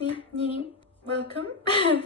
it's me, Nini. Welcome.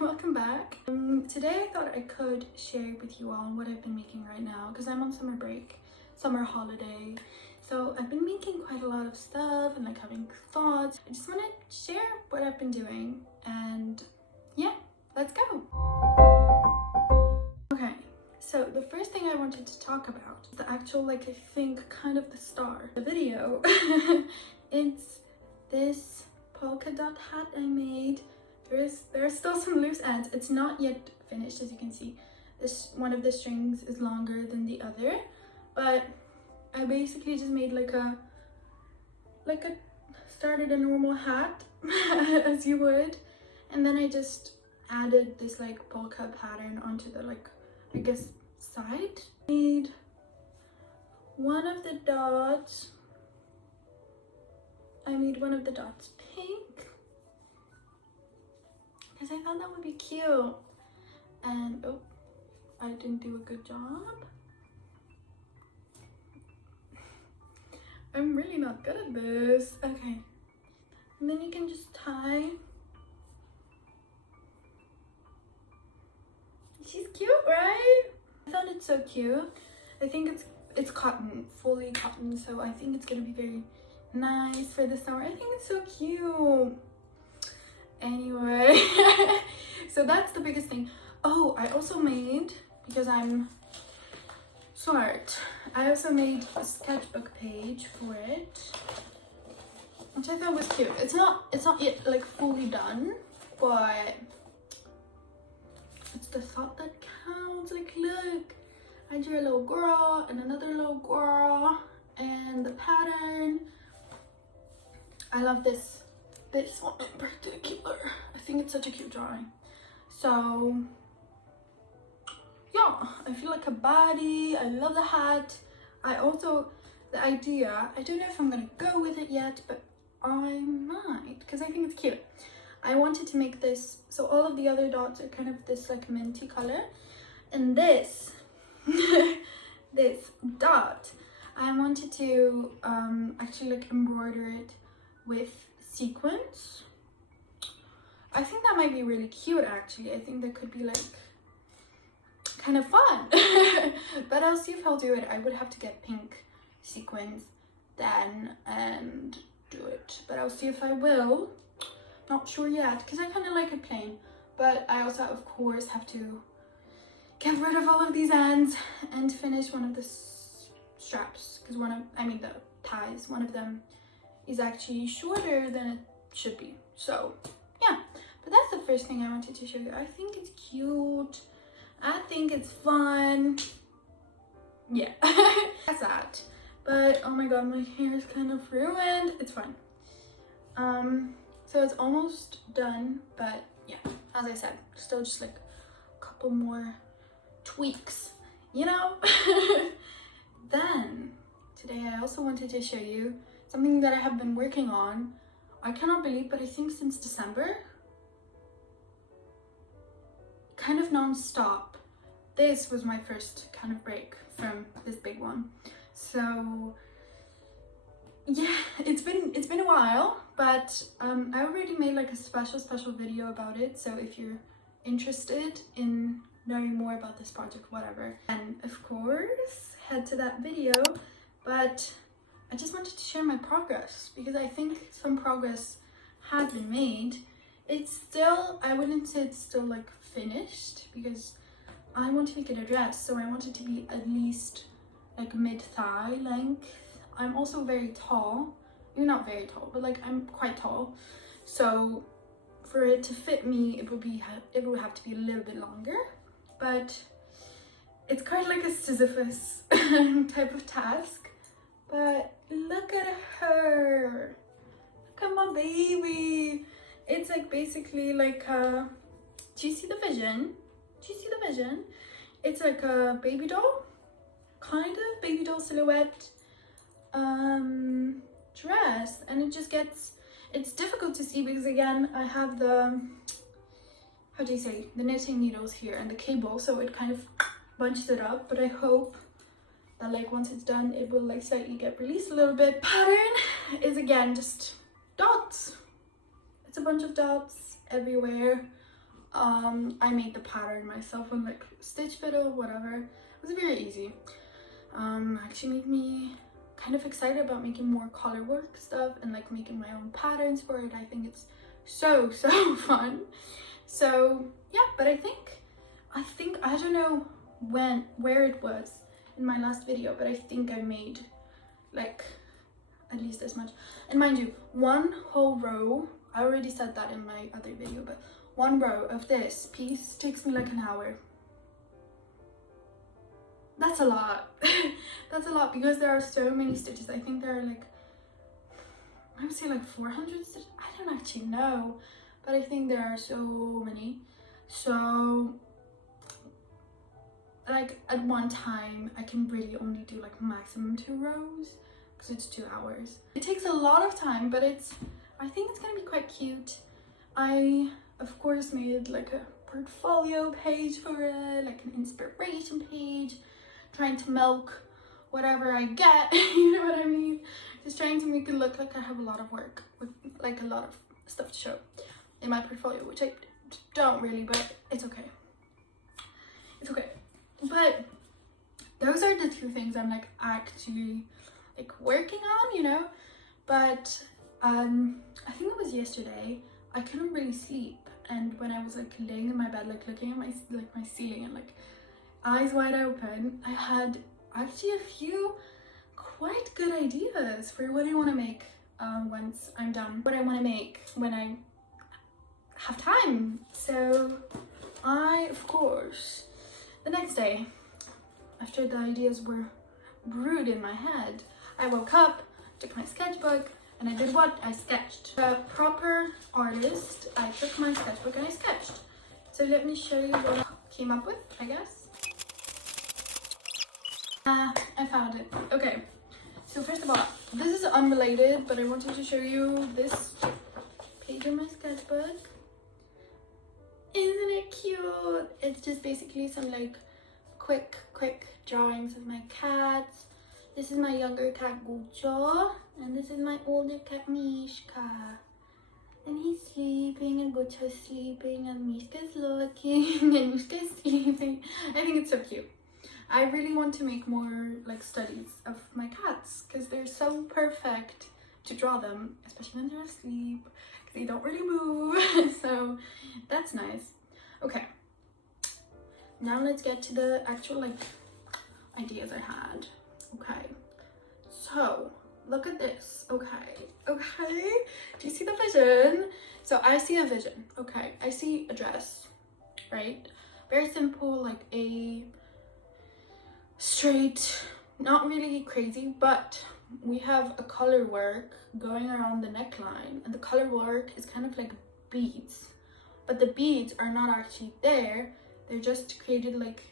Welcome back. Today I thought I could share with you all what I've been making right now because I'm on summer break, summer holiday. So I've been making quite a lot of stuff and like having thoughts. I just want to share what I've been doing and yeah, let's go. Okay, so the first thing I wanted to talk about is the actual, like, I think kind of the star of the video. It's this polka dot hat I made. There are still some loose ends. It's not yet finished, as you can see. This one of the strings is longer than the other, but I basically just made started a normal hat as you would, and then I just added this like polka pattern onto the, like, I guess side. Made one of the dots. I made one of the dots pink because I thought that would be cute. And oh, I didn't do a good job. I'm really not good at this. Okay, and then you can just tie. She's cute, right? I thought it's so cute. I think it's cotton, fully cotton, so I think it's gonna be very nice for the summer. I think it's so cute. Anyway, so that's the biggest thing. Oh, I also made, because I'm smart, I also made a sketchbook page for it, which I thought was cute. It's not yet like fully done, but it's the thought that counts. Like, look, I drew a little girl and another little girl and the pattern. I love this one in particular. I think it's such a cute drawing. So yeah, I feel like a body. I love the hat. I also, the idea, I don't know if I'm gonna go with it yet, but I might, because I think it's cute. I wanted to make this, so all of the other dots are kind of this like minty color, and this this dot, I wanted to actually like embroider it with sequins. I think that might be really cute actually. I think that could be like kind of fun. But I'll see if I'll do it. I would have to get pink sequins then and do it, but I'll see if I will. Not sure yet, because I kind of like it plain, but I also of course have to get rid of all of these ends and finish one of the straps, because the ties, one of them is actually shorter than it should be. So yeah, but that's the first thing I wanted to show you. I think it's cute. I think it's fun. Yeah, that's that. But oh my god, my hair is kind of ruined. It's fine. So it's almost done, but yeah, as I said, still just like a couple more tweaks, you know. Then today I also wanted to show you something that I have been working on. I cannot believe, but I think since December, kind of non-stop. This was my first kind of break from this big one. So yeah, it's been a while, but I already made like a special video about it. So if you're interested in knowing more about this project, whatever, and of course head to that video. But I just wanted to share my progress because I think some progress has been made. It's still, I wouldn't say it's still like finished, because I want to make it a dress, so I want it to be at least like mid-thigh length. I'm also very tall. You're not very tall, but like I'm quite tall, so for it to fit me it would have to be a little bit longer. But it's quite like a Sisyphus type of task. But look at her, look at my baby. It's like basically like do you see the vision? Do you see the vision? It's like a baby doll, kind of baby doll silhouette dress, and it just gets, it's difficult to see because again I have the, how do you say, the knitting needles here and the cable, so it kind of bunches it up. But I hope that like once it's done it will like slightly get released a little bit. Pattern is again just dots, It's a bunch of dots everywhere. I made the pattern myself on like stitch fiddle, whatever. It was very easy. Actually made me kind of excited about making more color work stuff and like making my own patterns for it. I think it's so fun. So yeah, but I think I don't know where it was in my last video, but I think I made like at least this much. And mind you, one whole row, I already said that in my other video, but one row of this piece takes me like an hour. That's a lot. That's a lot because there are so many stitches. I think there are like, I would say like 400 stitches. I don't actually know, but I think there are so many. So like at one time I can really only do like maximum 2 rows because it's 2 hours. It takes a lot of time, but I think it's gonna be quite cute. I of course made like a portfolio page for it, like an inspiration page, trying to milk whatever I get, you know what I mean? Just trying to make it look like I have a lot of work with like a lot of stuff to show in my portfolio, which I don't really, but it's okay. It's okay. But those are the 2 things I'm like actually like working on, you know? But I think it was yesterday, I couldn't really sleep, and when I was like laying in my bed, like looking at my ceiling and like eyes wide open, I had actually a few quite good ideas for what I want to make once I'm done, what I want to make when I have time. So I, of course, the next day, after the ideas were brewed in my head, I woke up, took my sketchbook, and I did what? I sketched. A proper artist, I took my sketchbook and I sketched. So let me show you what I came up with, I guess. I found it. Okay, so first of all, this is unrelated, but I wanted to show you this page of my sketchbook. Isn't it cute? It's just basically some like quick drawings of my cats. This is my younger cat Gucho, and this is my older cat Mishka. And he's sleeping, and Gucho's sleeping, and Mishka's looking, and Mishka's sleeping. I think it's so cute. I really want to make more like studies of my cats because they're so perfect to draw them, especially when they're asleep, because they don't really move. So that's nice. Okay, now let's get to the actual like ideas I had. Okay, so look at this. Okay, do you see the vision? So I see a vision. Okay, I see a dress, right? Very simple, like a straight, not really crazy, but we have a color work going around the neckline, and the color work is kind of like beads, but the beads are not actually there. They're just created like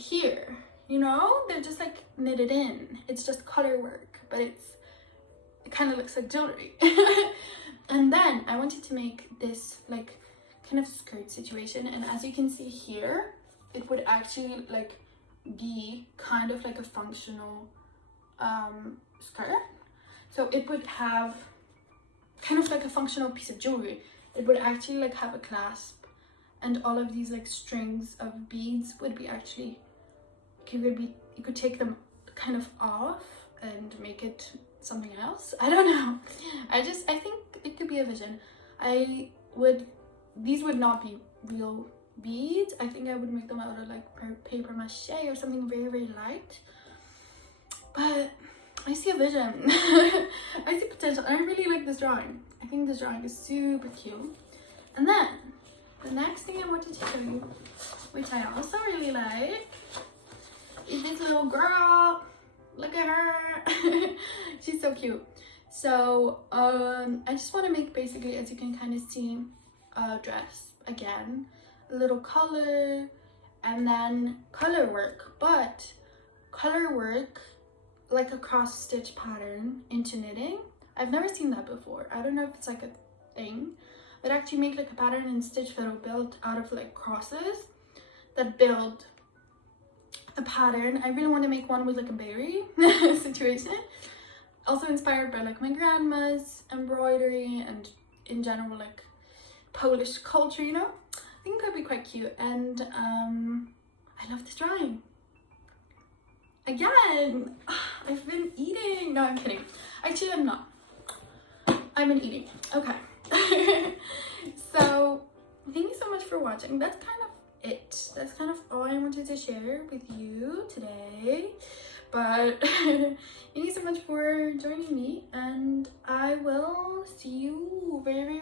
here, you know? They're just like knitted in. It's just color work, but it kind of looks like jewelry. And then I wanted to make this like kind of skirt situation, and as you can see here, it would actually like be kind of like a functional skirt. So it would have kind of like a functional piece of jewelry. It would actually like have a clasp, and all of these like strings of beads would be actually, you could take them kind of off and make it something else. I don't know. I think it could be a vision. These would not be real beads. I think I would make them out of like paper mache or something very light, but I see a vision. I see potential, and I really like this drawing. I think this drawing is super cute. And then the next thing I wanted to show you, which I also really like, is this little girl. Look at her. She's so cute. So I just want to make, basically, as you can kind of see, a dress again, a little color, and then color work, but color work like a cross stitch pattern into knitting. I've never seen that before. I don't know if it's like a thing, but actually make like a pattern in stitch fiddle built out of like crosses that build a pattern. I really want to make one with like a berry situation, also inspired by like my grandma's embroidery and in general like Polish culture, you know. I think that'd be quite cute. And I love this drawing. Again, I've been eating. No, I'm kidding. Actually, I'm not. I've been eating. Okay. So thank you so much for watching. That's kind of it. That's kind of all I wanted to share with you today. But thank you so much for joining me, and I will see you very, very